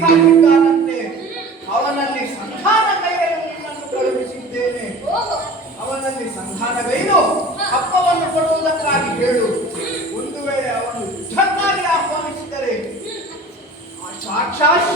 ಕಾದಿದ್ದಾನಂತೆ. ಅವನಲ್ಲಿ ಸಂಧಾನ ಕೈಯಲ್ಲಿ ನಿನ್ನನ್ನು ಕಳುಹಿಸಿದ್ದೇನೆ. ಅವನಲ್ಲಿ ಸಂಧಾನಗೈದು ಹಬ್ಬವನ್ನು ಕೊಡುವುದಕ್ಕಾಗಿ ಹೇಳು. ಒಂದು ವೇಳೆ ಅವನು ಯುದ್ಧಕ್ಕಾಗಿ ಆಹ್ವಾನಿಸಿದರೆ ಸಾಕ್ಷಾತ್